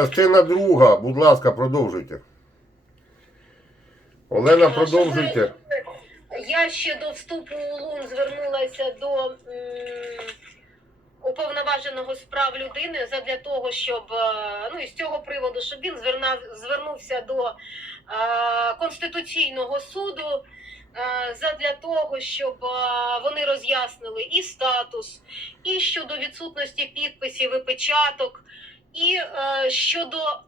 частина друга, будь ласка, продовжуйте. Олена, продовжуйте. Я ще до вступу у ЛУН звернулася до м, уповноваженого з прав людини задля того, щоб е, ну і з цього приводу, щоб він звернав, звернувся до е, Конституційного суду. е, Задля того, щоб е, вони роз'яснили і статус, і щодо відсутності підписів і печаток, і е, щодо е,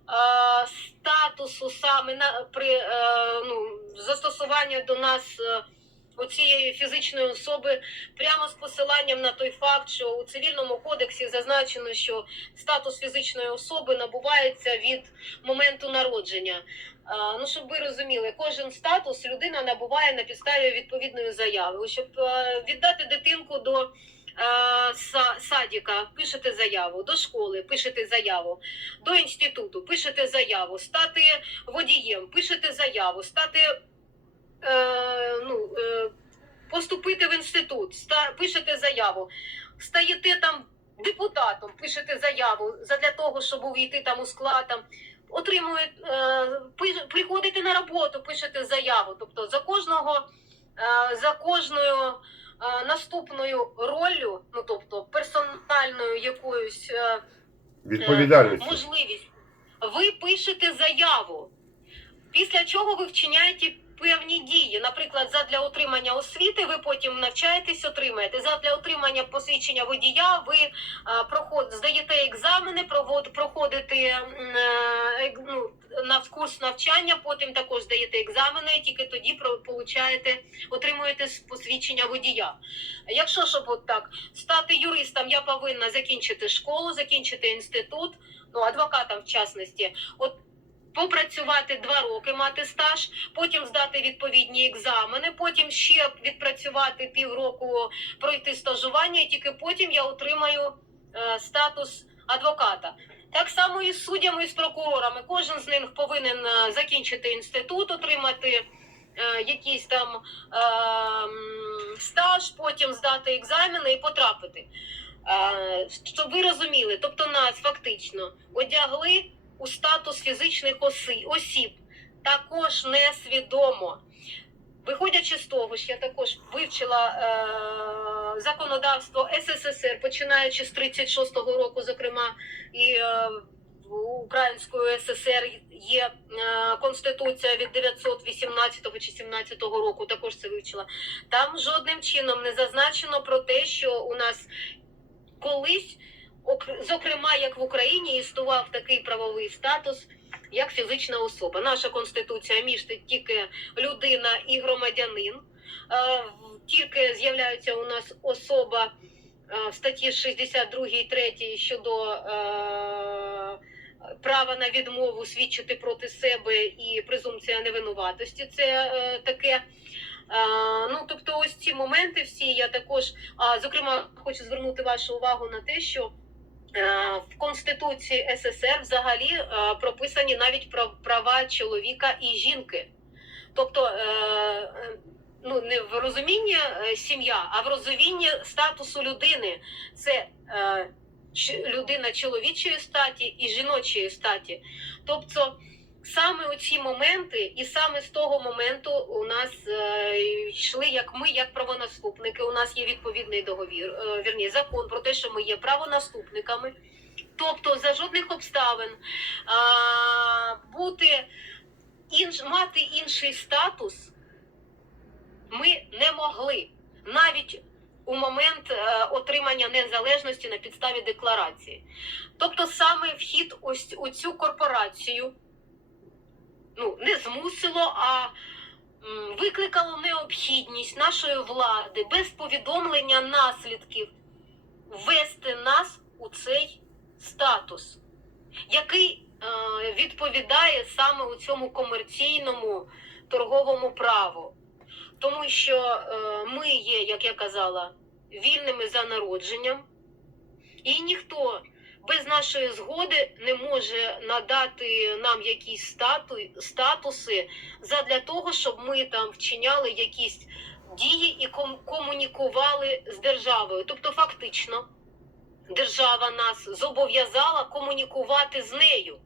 статусу саме на при е, ну, застосування до нас е, оцієї фізичної особи, прямо з посиланням на той факт, що у цивільному кодексі зазначено, що статус фізичної особи набувається від моменту народження. Ну, щоб ви розуміли, кожен статус людина набуває на підставі відповідної заяви. Щоб е, віддати дитинку до е, са- садика, пишете заяву, до школи пишете заяву, до інституту пишете заяву, стати водієм, пишете заяву, стати е, ну, е, поступити в інститут, пишете заяву, стаєте там депутатом, пишете заяву задля того, щоб увійти там у склад. Там, отримує, приходите на роботу, пишете заяву. Тобто за кожного, за кожною наступною роллю, ну тобто персональною якоюсь е, Відповідальність. можливість. Ви пишете заяву, після чого ви вчиняєте певні дії. Наприклад, задля отримання освіти ви потім навчаєтесь, отримаєте. Задля отримання посвідчення водія ви проход, здаєте екзамени, провод, проходите е, ну, на курс навчання, потім також здаєте екзамени, і тільки тоді получаєте, отримуєте посвідчення водія. Якщо щоб от так стати юристом, я повинна закінчити школу, закінчити інститут, ну адвокатом в частності. От попрацювати два роки, мати стаж, потім здати відповідні екзамени, потім ще відпрацювати півроку, пройти стажування, і тільки потім я отримаю е, статус адвоката. Так само і з суддями, і з прокурорами. Кожен з них повинен е, закінчити інститут, отримати е, якийсь там е, стаж, потім здати екзамени і потрапити. Щоб ви розуміли, тобто нас фактично одягли у статус фізичних осіб, також несвідомо. Виходячи з того, що я також вивчила законодавство СССР, починаючи з 36-го року, зокрема, і е, Української ССР є е, Конституція від 918 чи 17 року, також це вивчила. Там жодним чином не зазначено про те, що у нас колись, зокрема, як в Україні, існував такий правовий статус, як фізична особа. Наша конституція містить тільки людина і громадянин. Е, Тільки з'являється у нас особа е, в статті 62 і 3 щодо е, права на відмову свідчити проти себе і презумпція невинуватості. Це таке. Ну, тобто, ось ці моменти всі я також, зокрема, хочу звернути вашу увагу на те, що в Конституції СССР взагалі прописані навіть права чоловіка і жінки. Тобто, ну, не в розумінні е, сім'я, а в розумінні статусу людини. Це е, людина чоловічої статі і жіночої статі. Тобто, саме оці моменти, і саме з того моменту у нас е, йшли як ми, як правонаступники. У нас є відповідний договір, е, вірні, закон про те, що ми є правонаступниками. Тобто, за жодних обставин а, бути інш, мати інший статус ми не могли навіть у момент е, отримання незалежності на підставі декларації. Тобто, саме вхід ось у цю корпорацію ну, не змусило, а викликало необхідність нашої влади без повідомлення наслідків ввести нас у цей статус, який е, відповідає саме у цьому комерційному торговому праву. Тому що е, ми є, як я казала, вільними за народженням, і ніхто без нашої згоди не може надати нам якісь стату, статуси задля того, щоб ми там вчиняли якісь дії і ком- комунікували з державою. Тобто, фактично, держава нас зобов'язала комунікувати з нею.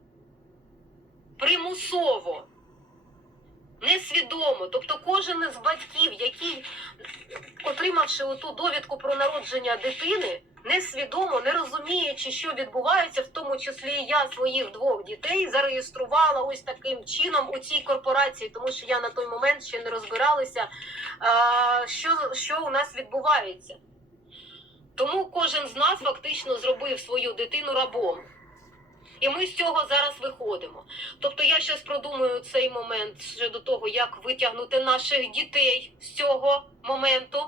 примусово, несвідомо. Тобто кожен із батьків, який, отримавши оту довідку про народження дитини, несвідомо, не розуміючи, що відбувається, в тому числі я своїх двох дітей зареєструвала ось таким чином у цій корпорації, тому що я на той момент ще не розбиралася, що, що у нас відбувається. Тому кожен з нас фактично зробив свою дитину рабом. І ми з цього зараз виходимо. Тобто я зараз продумаю цей момент ще до того, як витягнути наших дітей з цього моменту.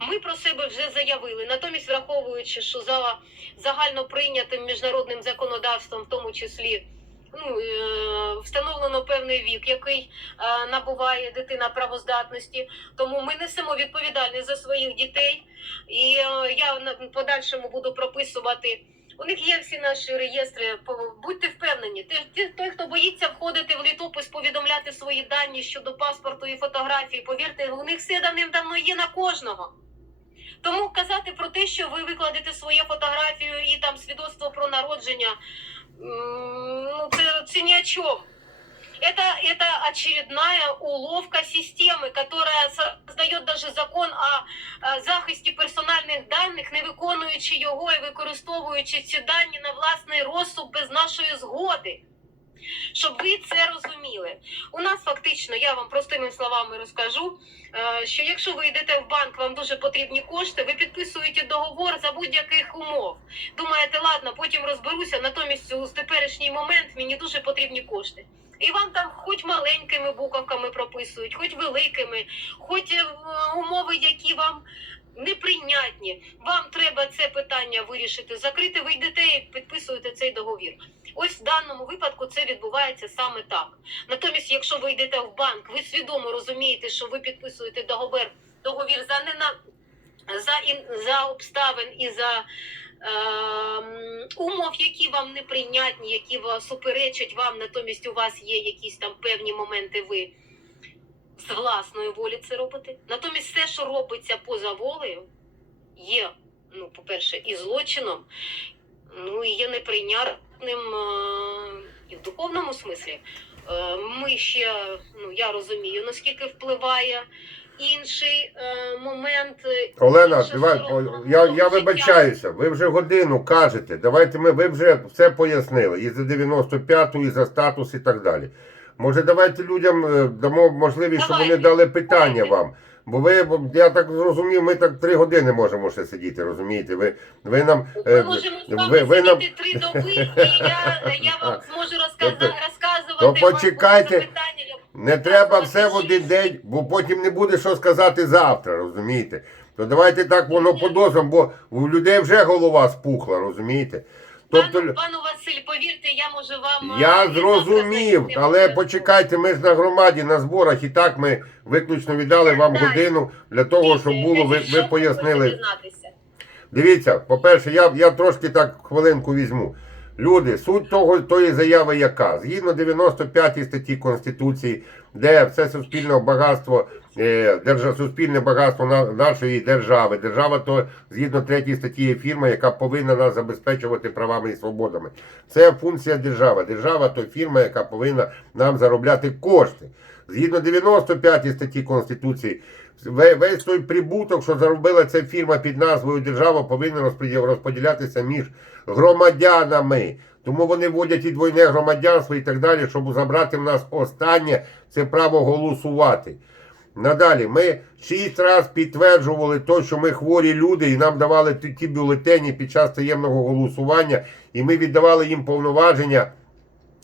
Ми про себе вже заявили. Натомість, враховуючи, що за загально прийнятим міжнародним законодавством, в тому числі ну, е, встановлено певний вік, який е, набуває дитина правоздатності. Тому ми несемо відповідальність за своїх дітей. І е, я на подальшому буду прописувати. У них є всі наші реєстри. По- Будьте впевнені, Ти- ти- той, хто боїться входити в літопис, повідомляти свої дані щодо паспорту і фотографії, повірте, у них все давним-давно є на кожного. Тому казати про те, що ви викладете свою фотографію і там свідоцтво про народження, м, ну це, це ні о чому. Это, это очередная уловка системы, которая создает даже закон о, захисті персональних даних, не виконуючи його і використовуючи ці дані на власний розсуд без нашої згоди. Щоб ви це розуміли. У нас фактично, я вам простими словами розкажу, е, що якщо ви йдете в банк, вам дуже потрібні кошти, ви підписуєте договор за будь-яких умов. Думаєте, ладно, потім розберуся, натомість у теперішній момент мені дуже потрібні кошти. І вам там хоч маленькими буковками прописують, хоч великими, хоч е, умови, які вам неприйнятні. Вам треба це питання вирішити, закрити, ви йдете і підписуєте цей договір. Ось в даному випадку це відбувається саме так. Натомість, якщо ви йдете в банк, ви свідомо розумієте, що ви підписуєте договір, договір за не на за, за обставин і за умов, які вам неприйнятні, які вас суперечать вам, натомість у вас є якісь там певні моменти, ви з власної волі це робите. Натомість все, що робиться поза волею, є, ну, по-перше, і злочином, ну і є неприйнятним е, і в духовному смислі. Е, Ми ще, ну я розумію, наскільки впливає інший е, момент. е, Олена, інша давай, сторона я, я життя. вибачаюся, ви вже годину кажете, давайте ми, ви вже все пояснили, і за 95-ту, і за статус, і так далі. Може, давайте людям е, дамо можливість, щоб вони дали питання Давайте. вам. Бо ви, бо я так зрозумів, ми так три години можемо ще сидіти, розумієте? Ви, ви нам. Ми е, можемо з вами сидіти три доби, і я, я вам зможу розказа- То- розказувати. то почекайте. запитання. Не треба все в один день, бо потім не буде що сказати завтра, розумієте? То давайте так воно по дозам, бо у людей вже голова спухла, розумієте? Тобто, Пану, пану Василь, повірте, я можу вам. е, я зрозумів, але почекайте, ми ж на громаді, на зборах, і так ми виключно віддали вам годину для того, щоб було, ви, ви пояснили. Дивіться, по-перше, я, я трошки так хвилинку візьму. Люди, суть того, тої заяви яка? Згідно 95 статті Конституції, де все суспільне багатство, е, держа, суспільне багатство на, нашої держави. Держава то згідно 3 статті є фірма, яка повинна нас забезпечувати правами і свободами. Це функція держави. Держава то фірма, яка повинна нам заробляти кошти. Згідно 95 статті Конституції, ве- весь той прибуток, що заробила ця фірма під назвою держава, повинен розподіл- розподілятися між громадянами. Тому вони вводять і двойне громадянство і так далі, щоб забрати в нас останнє це право голосувати. Надалі ми шість разів підтверджували те, що ми хворі люди, і нам давали ті, бюлетені під час таємного голосування, і ми віддавали їм повноваження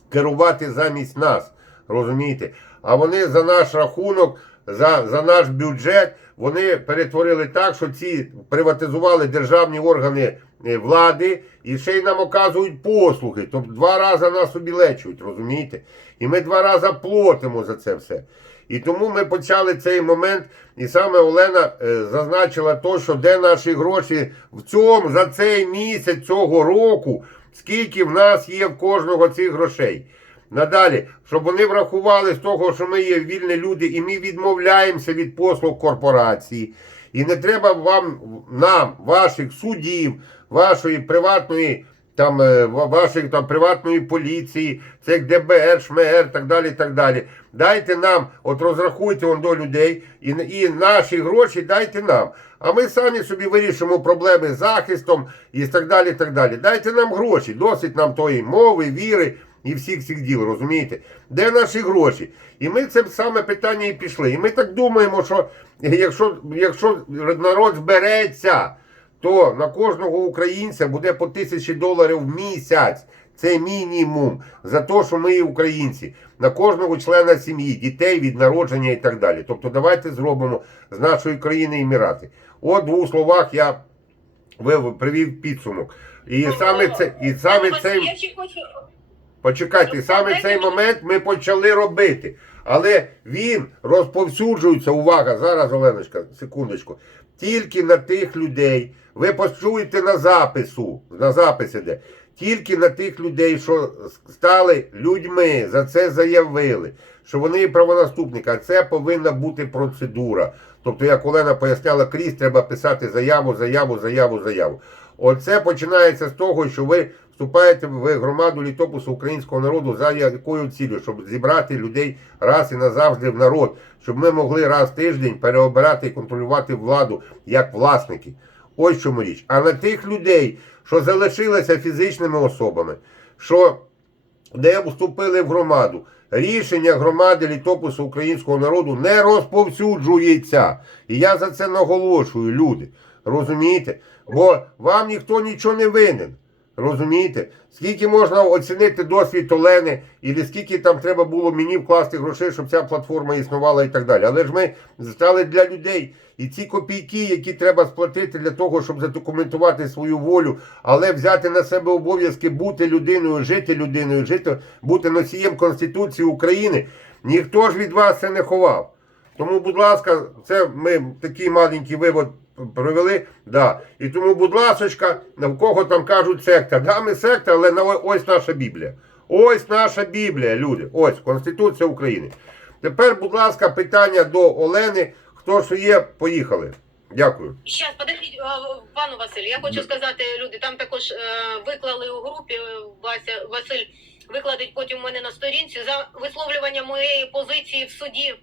керувати замість нас. Розумієте? А вони за наш рахунок, за, за наш бюджет, вони перетворили так, що ці приватизували державні органи е, влади і ще й нам оказують послуги. Тобто два рази нас обілечують, розумієте? І ми два рази платимо за це все. І тому ми почали цей момент, і саме Олена е, зазначила то, що де наші гроші в цьому за цей місяць цього року, скільки в нас є в кожного цих грошей. Надалі, щоб вони врахували з того, що ми є вільні люди, і ми відмовляємося від послуг корпорації. І не треба вам, нам, ваших судів, вашої приватної там е, ва- вашої там приватної поліції, цих ДБР, ШМР, так далі, так далі. Дайте нам, от розрахуйте до людей і, і наші гроші дайте нам. А ми самі собі вирішимо проблеми з захистом і так далі. так далі. Дайте нам гроші, досить нам тої мови, віри і всіх цих діл, розумієте? Де наші гроші? І ми це саме питання і пішли. І ми так думаємо, що якщо, якщо народ збереться, то на кожного українця буде по тисячі доларів в місяць. Це мінімум за те, що ми українці, на кожного члена сім'ї, дітей від народження і так далі. Тобто давайте зробимо з нашої країни Емірати. От в двох словах я привів підсумок. І саме це, і саме Пане Почекайте, саме цей момент ми почали робити. Але він розповсюджується, увага, зараз, Оленочка, секундочку, тільки на тих людей. Ви почуєте на запису, на записі де, тільки на тих людей, що стали людьми, за це заявили, що вони є правонаступники, а це повинна бути процедура. Тобто, як Олена поясняла, крізь треба писати заяву, заяву, заяву, заяву. Оце починається з того, що ви вступаєте в громаду літопису українського народу за якою цілею, щоб зібрати людей раз і назавжди в народ, щоб ми могли раз в тиждень переобирати і контролювати владу як власники. Ось чому річ. А на тих людей, що залишилися фізичними особами, що де вступили в громаду. Рішення громади літопису українського народу не розповсюджується. І я за це наголошую, люди. Розумієте? Бо вам ніхто нічого не винен. Розумієте? Скільки можна оцінити досвід Олени, і скільки там треба було мені вкласти грошей, щоб ця платформа існувала і так далі. Але ж ми стали для людей. І ці копійки, які треба сплатити для того, щоб задокументувати свою волю, але взяти на себе обов'язки бути людиною, жити людиною, жити, бути носієм Конституції України, ніхто ж від вас це не ховав. Тому, будь ласка, це ми такий маленький вивод провели. Да. І тому, будь ласочка, в кого там кажуть секта. Да, ми секта, але на ось наша Біблія. Ось наша Біблія, люди. Ось Конституція України. Тепер, будь ласка, питання до Олени. Хто що є, поїхали. Дякую. Щас, подождіть, пану Василь, я хочу сказати, люди, там також е, виклали у групі, е, Вася, Василь викладить потім у мене на сторінці за висловлювання моєї позиції в суді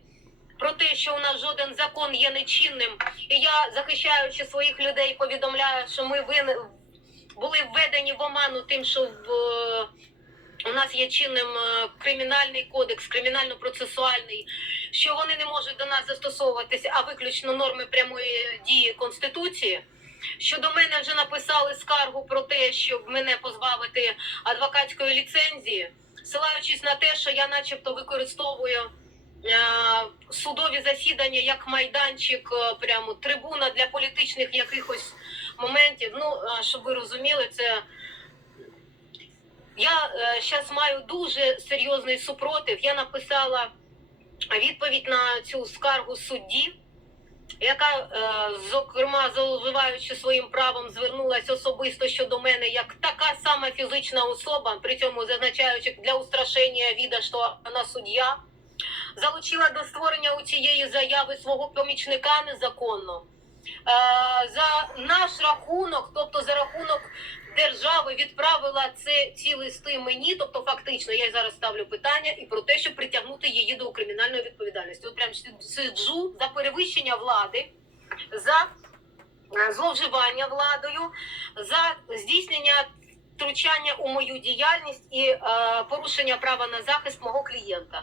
про те, що у нас жоден закон є нечинним. І я, захищаючи своїх людей, повідомляю, що ми вин... були введені в оману тим, що в, е, у нас є чинним е, кримінальний кодекс, кримінально-процесуальний, що вони не можуть до нас застосовуватися, а виключно норми прямої дії Конституції. Що до мене вже написали скаргу про те, щоб мене позбавити адвокатської ліцензії, ссилаючись на те, що я, начебто, використовую судові засідання як майданчик, е, прямо трибуна для політичних якихось моментів. Ну, е, щоб ви розуміли, це я зараз маю дуже серйозний супротив. Я написала відповідь на цю скаргу судді, яка, е, зокрема, зловживаючи своїм правом, звернулася особисто щодо мене як така сама фізична особа, при цьому зазначаючи для устрашення віда, що вона суддя, залучила до створення у цієї заяви свого помічника незаконно. Е, За наш рахунок, тобто за рахунок держави, відправила це ці листи мені, тобто фактично я зараз ставлю питання і про те, щоб притягнути її до кримінальної відповідальності. От прям сиджу за перевищення влади, за е, зловживання владою, за здійснення втручання у мою діяльність і е, порушення права на захист мого клієнта.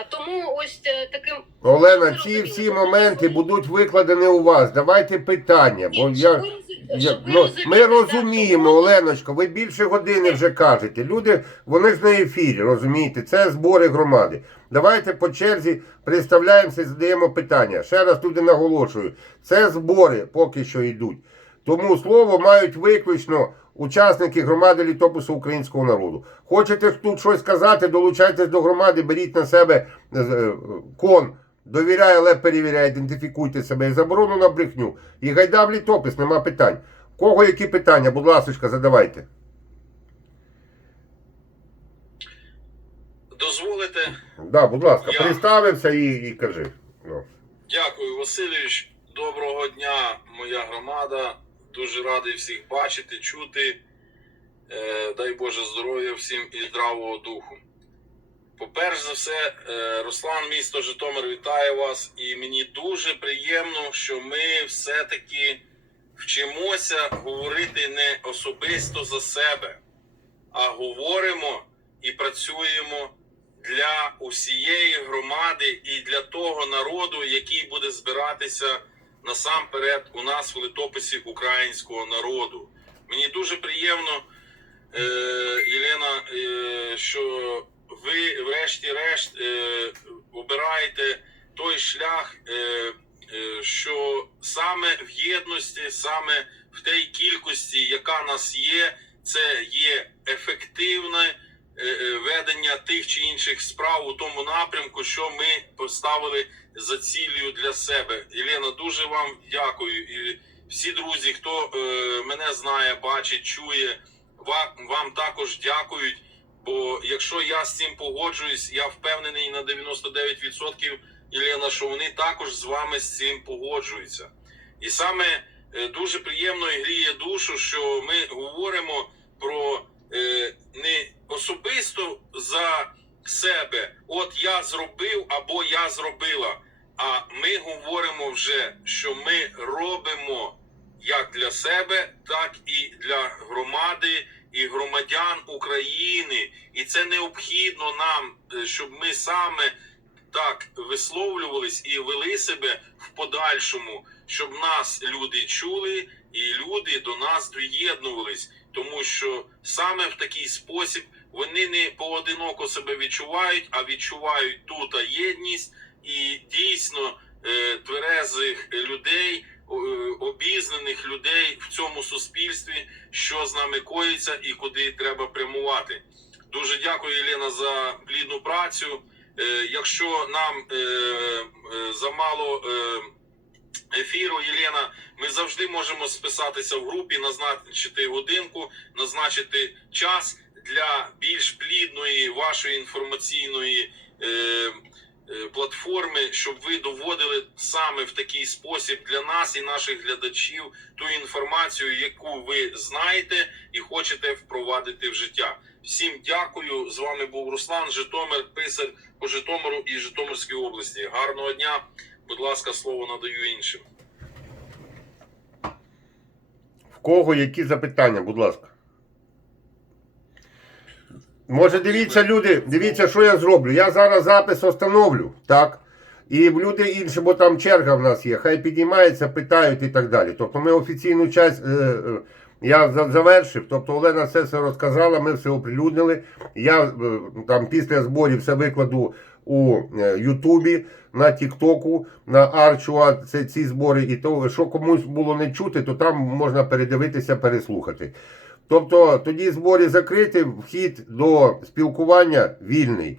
Е, тому ось е, таким Олена, ці всі моменти будуть викладені у вас. Давайте питання. Бо Ні, я, щоб ви я, щоб ви ну, розуміли, ми розуміємо, що Оленочко, ви більше години вже кажете. Люди, вони ж на ефірі, розумієте, це збори громади. Давайте по черзі представляємося і задаємо питання. Ще раз туди наголошую, це збори поки що йдуть. Тому слово мають виключно учасники громади літопису українського народу. Хочете тут щось сказати, долучайтесь до громади, беріть на себе е, кон. Довіряй, але перевіряй, ідентифікуйте себе і заборону на брехню. І гайда в літопис, нема питань. Кого які питання? Будь ласка, задавайте. Дозволите, Да, будь ласка, Я. представився і, і кажи. Ну. дякую, Васильович. Доброго дня, моя громада. Дуже радий всіх бачити, чути. Е, дай Боже здоров'я всім і здравого духу. По-перше за все, е, Руслан, місто Житомир, вітає вас. І мені дуже приємно, що ми все-таки вчимося говорити не особисто за себе, а говоримо і працюємо для усієї громади і для того народу, який буде збиратися насамперед у нас в літописі українського народу. Мені дуже приємно, е, Єлена, е, що ви, врешті-решт, е, обираєте той шлях, що саме в єдності, саме в тій кількості, яка нас є, це є ефективне ведення тих чи інших справ у тому напрямку, що ми поставили за цілею для себе. Єлена, дуже вам дякую. І всі друзі, хто е, мене знає, бачить, чує, вам, також дякують. Бо якщо я з цим погоджуюсь, я впевнений на 99%, Єлена, що вони також з вами з цим погоджуються. І саме е, дуже приємно і гріє душу, що ми говоримо про е, не особисто за себе, от я зробив або я зробила. А ми говоримо вже, що ми робимо як для себе, так і для громади і громадян України. І це необхідно нам, е, щоб ми саме так висловлювались і вели себе в подальшому, щоб нас люди чули і люди до нас доєднувались, тому що саме в такий спосіб вони не поодиноко себе відчувають, а відчувають тут єдність і дійсно е, тверезих людей, е, обізнаних людей в цьому суспільстві, що з нами коїться і куди треба прямувати. Дуже дякую, Єлена, за плідну працю. Е, якщо нам замало ефіру, Єлена, ми завжди можемо списатися в групі, назначити годинку, назначити час для більш плідної вашої інформаційної е, е, платформи, щоб ви доводили саме в такий спосіб для нас і наших глядачів ту інформацію, яку ви знаєте і хочете впровадити в життя. Всім дякую. З вами був Руслан Житомир, писар по Житомиру і Житомирській області. Гарного дня. Будь ласка, слово надаю іншим. В кого які запитання, будь ласка. Може, дивіться, люди, дивіться, що я зроблю. Я зараз запис остановлю, так? І люди інші, бо там черга в нас є, хай піднімаються, питають і так далі. Тобто ми офіційну часть е, е, я завершив. Тобто Олена все це розказала, ми все оприлюднили. Я е, там після зборів все викладу у Ютубі, на Тіктоку, на Арчуа, це ці збори. І то, що комусь було не чути, то там можна передивитися, переслухати. Тобто тоді збори закриті, вхід до спілкування вільний.